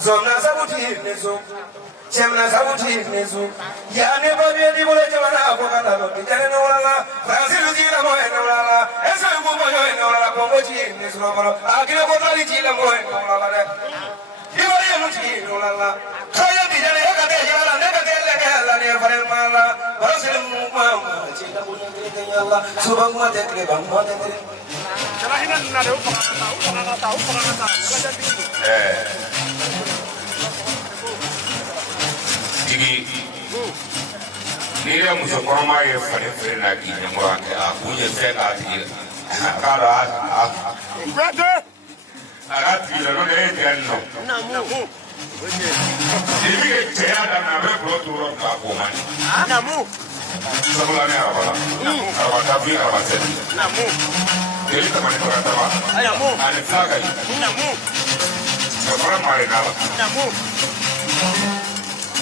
zona sabuti nezo chemna sabuti nezo ya ne babi di bole jamana ko kana lo dijane no wala brazil ji la mo en wala esa ko mo yo en wala ko mo ji nezo ko akira ko tali ji la mo en wala le di bole mo ji no wala kaya dijane ka de jala ne ka de le la ne fare mala brazil mo ma ji la ko ne de Allah subhanahu wa ta'ala bang mo de Kerahinan ada tahu. Jadi, dia musuh korma ya fare lagi yang orang aku je saya kaki, kalau Brother. agak tidak ada yang no. Namu. Jadi kita ada nama produk aku mana. Namu. Sebelumnya apa? Apa tapi apa sih? Namu. Jadi teman itu kata apa? Namu. Ada flag aja. Namu. Sekarang mari nama. Namu.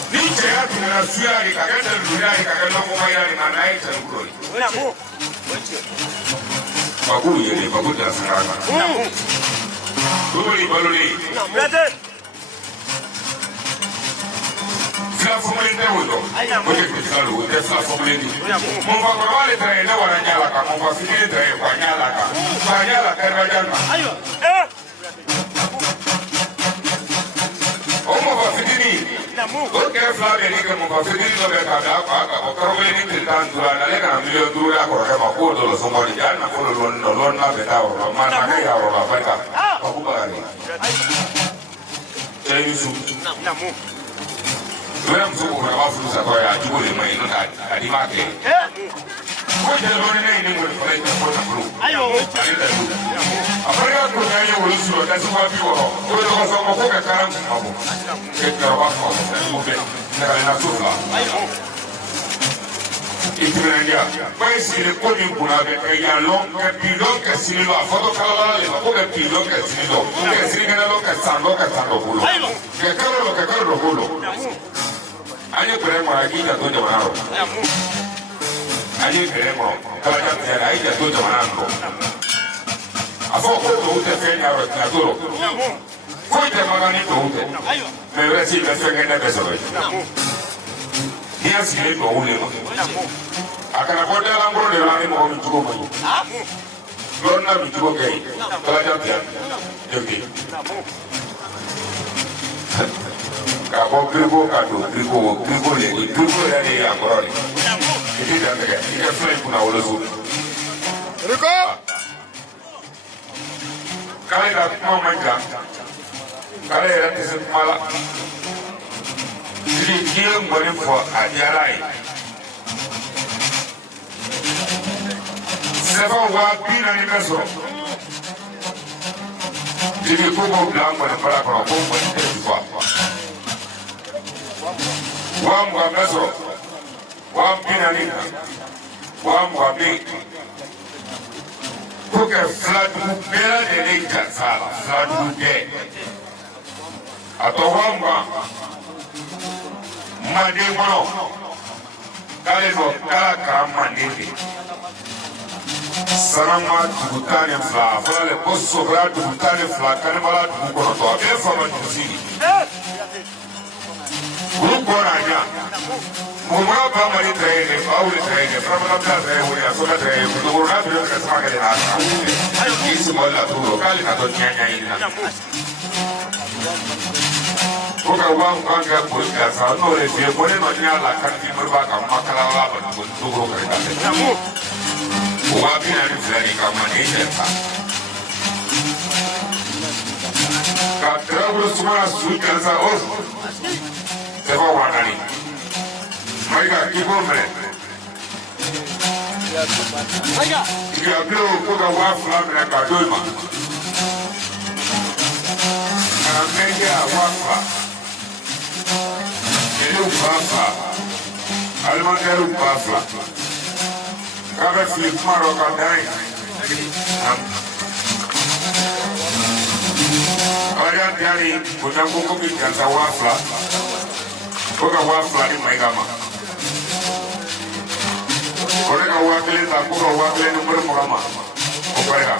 Ni saya tidak suka di kakek dan dunia di kakek lo mau main di mana itu terus. Namu. Bagus jadi bagus dah sekarang. Namu. Baluri. Brother. Fila formule tɛ o dɔn. O de tun salo o tɛ fila formule di. Mɔgɔkɔrɔba de tɛ ne wara ɲa la kan mɔgɔ fitinin tɛ wa ɲa la kan. Wa ɲa la kɛrɛfɛ ma. Ayo. O mɔgɔ fitinin. Namu. O kɛrɛ fila bɛ ni kɛ mɔgɔ fitinin dɔ bɛ ka da a kan ka bɔ kɔrɔbɔlen ni tile tan ni duuru ale kana miliyɔn duuru d'a kɔrɔkɛ ma k'o dɔ sɔngɔ de ja nafolo lɔn n'a bɛ taa yɔrɔ la maa na ne y'a yɔrɔ la barika. Ka ko bakari. Cɛ Yusu. Namu. Lọ́yà muso kò fana b'a furu satɔ ye a jogo de ma ɲi n'o tɛ a di b'a kɛ. Ko jɛnɛ lɔri ne ye ne wele fana ye ko nafolo. Ayo. Ale ta don. A fana y'a to n'an ye wolo sɔrɔ dasi wa 60 o de tɔgɔ sɔn ma ko ka kalan kun ma bɔ. Kɛ tiɲɛ b'a fɔ o bɛɛ ɲagalen na so fila. I timinandiya ko ye sigi ko min kunna bɛ kɛ yan lɔn ka bi lɔn ka sini lɔ a fɔtɔ kalala de ma ko ka bi lɔn ka sini lɔ ka sinikɛnɛ lɔn ka san lɔn ka san dɔ bolo. Ka kalo lɔ ka kalo dɔ bolo. An ye bɛrɛ mara k'i janto jamana rɔ. An ye bɛrɛ mara kalajan tigɛ a ye janto jamana rɔ. A fɔ ko tubabu tɛ fɛn ɲa rɔ tiɲɛ t'o rɔ. Foyi tɛ makan ni tubabu tɛ. Mɛ wɛrɛ si bɛ fɛn kɛ ne bɛ sɔrɔ yen. N'i y'a sigilen tubabu de ma. A kana bɔ dalankolo de la ni mɔgɔ min cogo man ɲi. Lɔrina min cogo kɛ yen kalajan tigɛ jɔnke. Ka bɔ biriko ka don biriko de biriko yɛrɛ de ye a kɔrɔ de. I tɛ dan tigɛ i ka fɛn kunna wolo so. Riko. K'ale ka kuma man jan k'ale yɛrɛ tɛ se kuma la. N'i ye ŋɔni fɔ a diyara a ye. Sɛbɛn 40,000 bɛ sɔrɔ. Jigi ko k'o bila ŋɔni fara kɔnɔ ko ŋɔni tɛ ti fɔ. 20,000 bɛ sɔrɔ. 40,000 na. 20,000 bɛ yen. Ko kɛ filadugu bɛɛ lajɛlen jansa a la filadugu bɛɛ. A tɔ 20,000 Manden kɔnɔ k'ale nɔ kala k'a Manden de. Sanama dugu 12 a fɔra le ko Sobara dugu 12 Kanibala dugu 9 a bɛɛ faama dugu sigi. Olu kɔnna a ɲa. Mɔmɔya ba Mali tɛ ye dɛ fa wuli tɛ ye dɛ Faramana bila tɛ ye wuli a sola tɛ ye Kulukoro n'a bɛ kɛ sama kɛ de n'a san. K'i sigi la turu k'ale na tɔ tiɲɛ ɲɛɲini na. Ko ka 20,000 kɛ poli gansan n'o de f'i ye ko ne nɔ n'i y'a la kati Moriba ka makalala ba Kulukoro kari ka tɛ. O 40,000 de ka Manden jansa. Ka Tarawele Sumana su jansa o sɛbɛn 4,000. Mayiga k'i b'o minɛ. Tigiyabilenw ko ka 20,000 minɛ k'a d'o ma. Kana mɛnkɛ a 20,000. Jeliw 20,000. Alimɛtɛriw 20,000. K'a bɛ fili kuma dɔ ka dan ye. Kalajan Tiyari Kojanko ko k'i jansa 20,000. Ko ka 20,000 di Mayiga ma. Ko ne ka 1,000 ta ko ka 1,000 ni Moriba ma. O barika.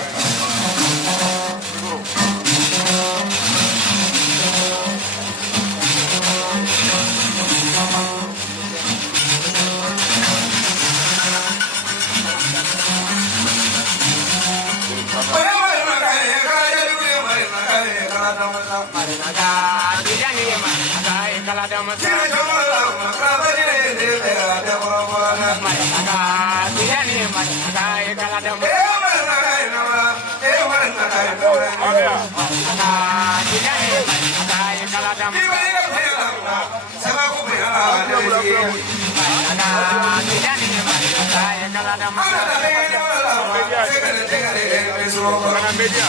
Media.